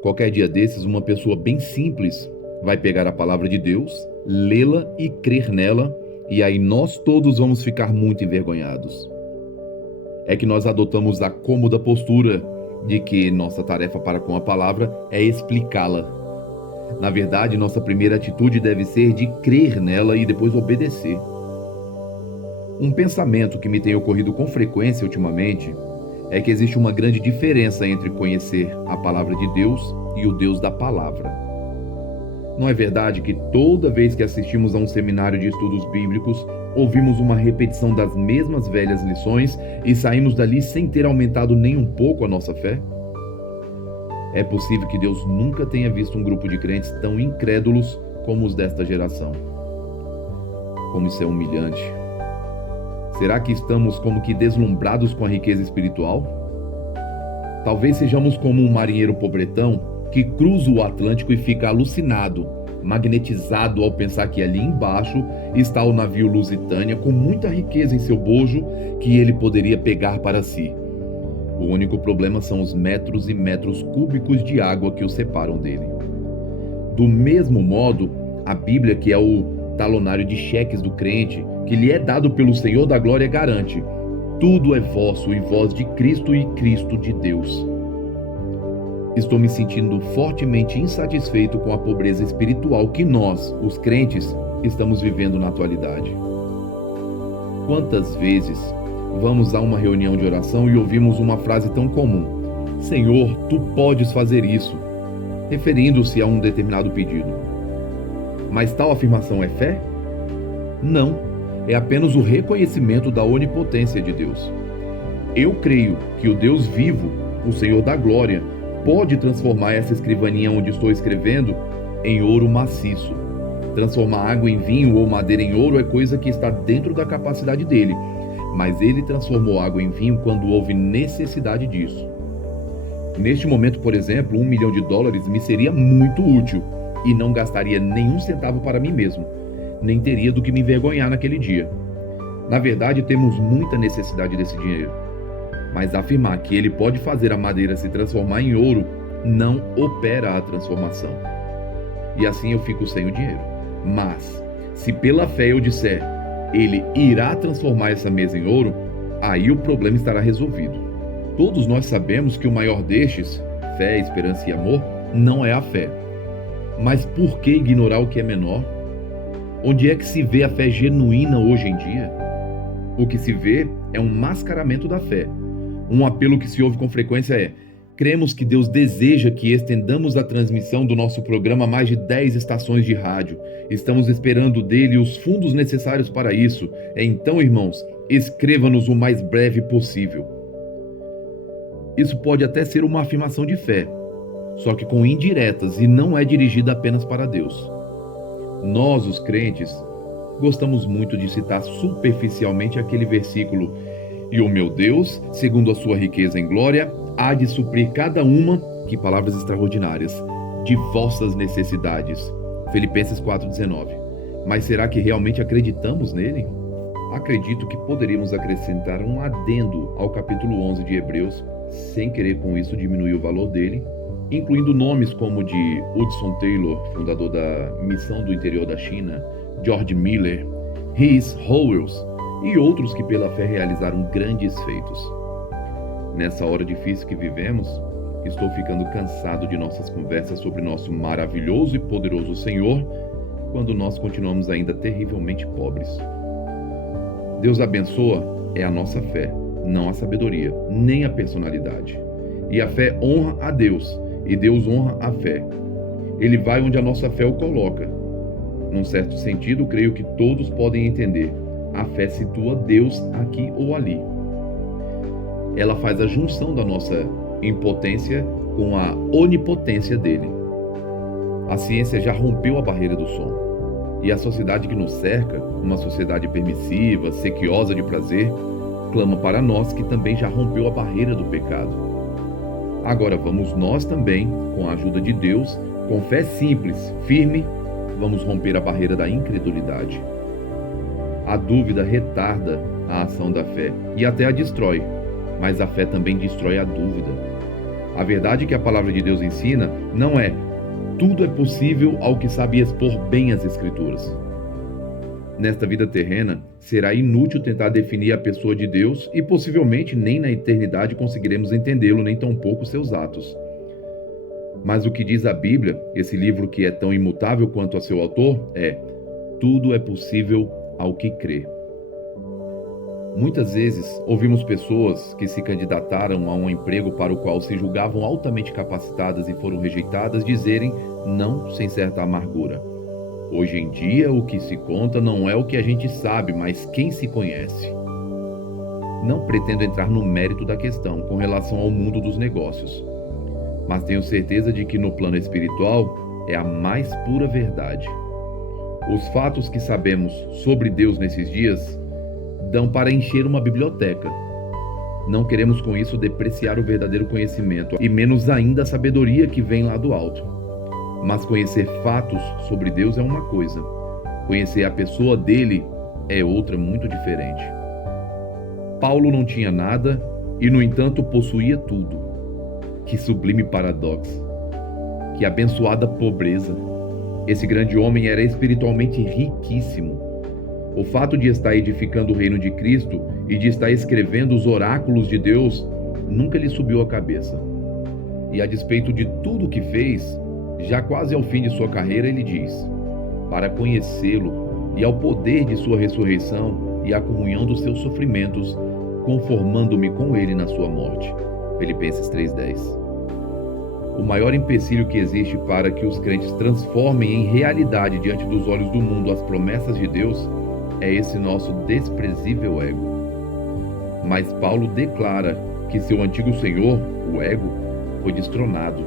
Qualquer dia desses, uma pessoa bem simples vai pegar a palavra de Deus, lê-la e crer nela, e aí nós todos vamos ficar muito envergonhados. É que nós adotamos a cômoda postura de que nossa tarefa para com a palavra é explicá-la. Na verdade, nossa primeira atitude deve ser de crer nela e depois obedecer. Um pensamento que me tem ocorrido com frequência ultimamente é que existe uma grande diferença entre conhecer a palavra de Deus e o Deus da palavra. Não é verdade que toda vez que assistimos a um seminário de estudos bíblicos, ouvimos uma repetição das mesmas velhas lições e saímos dali sem ter aumentado nem um pouco a nossa fé? É possível que Deus nunca tenha visto um grupo de crentes tão incrédulos como os desta geração. Como isso é humilhante. Será que estamos como que deslumbrados com a riqueza espiritual? Talvez sejamos como um marinheiro pobretão que cruza o Atlântico e fica alucinado, magnetizado ao pensar que ali embaixo está o navio Lusitânia com muita riqueza em seu bojo que ele poderia pegar para si. O único problema são os metros e metros cúbicos de água que o separam dele. Do mesmo modo, a Bíblia, que é o talonário de cheques do crente, que lhe é dado pelo Senhor da Glória, garante: tudo é vosso e vós de Cristo e Cristo de Deus. Estou me sentindo fortemente insatisfeito com a pobreza espiritual que nós, os crentes, estamos vivendo na atualidade. Quantas vezes vamos a uma reunião de oração e ouvimos uma frase tão comum: Senhor, tu podes fazer isso, referindo-se a um determinado pedido. Mas tal afirmação é fé? Não, é apenas o reconhecimento da onipotência de Deus. Eu creio que o Deus vivo, o Senhor da Glória, pode transformar essa escrivaninha onde estou escrevendo em ouro maciço. Transformar água em vinho ou madeira em ouro é coisa que está dentro da capacidade dele, mas ele transformou água em vinho quando houve necessidade disso. Neste momento, por exemplo, $1 milhão me seria muito útil e não gastaria nenhum centavo para mim mesmo, nem teria do que me envergonhar naquele dia. Na verdade, temos muita necessidade desse dinheiro, mas afirmar que ele pode fazer a madeira se transformar em ouro não opera a transformação. E assim eu fico sem o dinheiro. Mas, se pela fé eu disser, ele irá transformar essa mesa em ouro, aí o problema estará resolvido. Todos nós sabemos que o maior destes, fé, esperança e amor, não é a fé. Mas por que ignorar o que é menor? Onde é que se vê a fé genuína hoje em dia? O que se vê é um mascaramento da fé. Um apelo que se ouve com frequência é: cremos que Deus deseja que estendamos a transmissão do nosso programa a mais de 10 estações de rádio. Estamos esperando dele os fundos necessários para isso. Então, irmãos, escreva-nos o mais breve possível. Isso pode até ser uma afirmação de fé, só que com indiretas, e não é dirigida apenas para Deus. Nós, os crentes, gostamos muito de citar superficialmente aquele versículo: e o meu Deus, segundo a sua riqueza em glória, há de suprir cada uma, que palavras extraordinárias, de vossas necessidades. Filipenses 4,19. Mas será que realmente acreditamos nele? Acredito que poderíamos acrescentar um adendo ao capítulo 11 de Hebreus, sem querer com isso diminuir o valor dele, incluindo nomes como de Hudson Taylor, fundador da Missão do Interior da China, George Miller, Rhys Howells e outros que pela fé realizaram grandes feitos. Nessa hora difícil que vivemos, estou ficando cansado de nossas conversas sobre nosso maravilhoso e poderoso Senhor, quando nós continuamos ainda terrivelmente pobres. Deus abençoa é a nossa fé, não a sabedoria, nem a personalidade. E a fé honra a Deus, e Deus honra a fé. Ele vai onde a nossa fé o coloca. Num certo sentido, creio que todos podem entender. A fé situa Deus aqui ou ali. Ela faz a junção da nossa impotência com a onipotência dele. A ciência já rompeu a barreira do som. E a sociedade que nos cerca, uma sociedade permissiva, sequiosa de prazer, clama para nós que também já rompeu a barreira do pecado. Agora vamos nós também, com a ajuda de Deus, com fé simples, firme, vamos romper a barreira da incredulidade. A dúvida retarda a ação da fé e até a destrói, mas a fé também destrói a dúvida. A verdade que a palavra de Deus ensina não é tudo é possível ao que sabe expor bem as Escrituras. Nesta vida terrena, será inútil tentar definir a pessoa de Deus e possivelmente nem na eternidade conseguiremos entendê-lo, nem tampouco seus atos. Mas o que diz a Bíblia, esse livro que é tão imutável quanto a seu autor, é: tudo é possível ao que crê. Muitas vezes ouvimos pessoas que se candidataram a um emprego para o qual se julgavam altamente capacitadas e foram rejeitadas dizerem não sem certa amargura. Hoje em dia, o que se conta não é o que a gente sabe, mas quem se conhece. Não pretendo entrar no mérito da questão com relação ao mundo dos negócios, mas tenho certeza de que no plano espiritual é a mais pura verdade. Os fatos que sabemos sobre Deus nesses dias dão para encher uma biblioteca. Não queremos com isso depreciar o verdadeiro conhecimento, e menos ainda a sabedoria que vem lá do alto. Mas conhecer fatos sobre Deus é uma coisa, conhecer a pessoa dele é outra muito diferente. Paulo não tinha nada e, no entanto, possuía tudo. Que sublime paradoxo! Que abençoada pobreza! Esse grande homem era espiritualmente riquíssimo. O fato de estar edificando o reino de Cristo e de estar escrevendo os oráculos de Deus nunca lhe subiu à cabeça. E a despeito de tudo o que fez, já quase ao fim de sua carreira, ele diz: para conhecê-lo e ao poder de sua ressurreição e à comunhão dos seus sofrimentos, conformando-me com ele na sua morte. Filipenses 3:10. O maior empecilho que existe para que os crentes transformem em realidade diante dos olhos do mundo as promessas de Deus é esse nosso desprezível ego. Mas Paulo declara que seu antigo senhor, o ego, foi destronado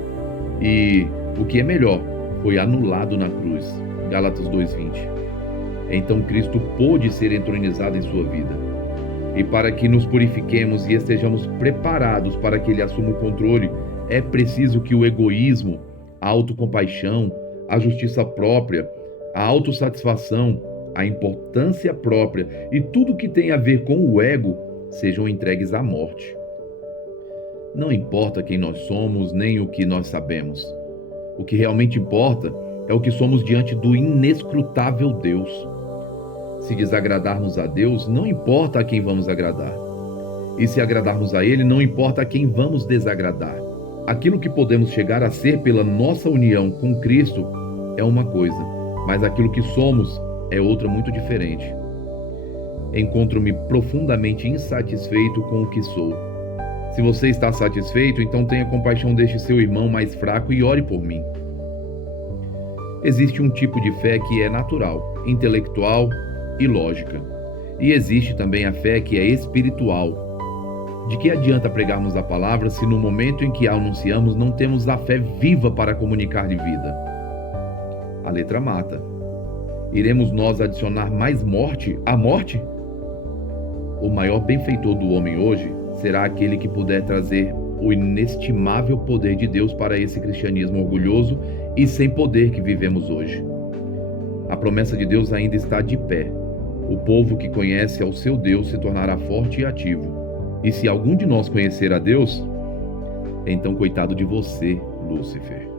e, o que é melhor, foi anulado na cruz. Gálatas 2:20. Então Cristo pôde ser entronizado em sua vida. E para que nos purifiquemos e estejamos preparados para que Ele assuma o controle, é preciso que o egoísmo, a autocompaixão, a justiça própria, a autossatisfação, a importância própria e tudo que tem a ver com o ego sejam entregues à morte. Não importa quem nós somos nem o que nós sabemos. O que realmente importa é o que somos diante do inescrutável Deus. Se desagradarmos a Deus, não importa a quem vamos agradar. E se agradarmos a Ele, não importa a quem vamos desagradar. Aquilo que podemos chegar a ser pela nossa união com Cristo é uma coisa, mas aquilo que somos é outra muito diferente. Encontro-me profundamente insatisfeito com o que sou. Se você está satisfeito, então tenha compaixão deste seu irmão mais fraco e ore por mim. Existe um tipo de fé que é natural, intelectual e lógica. E existe também a fé que é espiritual. De que adianta pregarmos a palavra se no momento em que a anunciamos não temos a fé viva para comunicar de vida? A letra mata. Iremos nós adicionar mais morte à morte? O maior benfeitor do homem hoje será aquele que puder trazer o inestimável poder de Deus para esse cristianismo orgulhoso e sem poder que vivemos hoje. A promessa de Deus ainda está de pé. O povo que conhece ao seu Deus se tornará forte e ativo. E se algum de nós conhecer a Deus, então coitado de você, Lúcifer.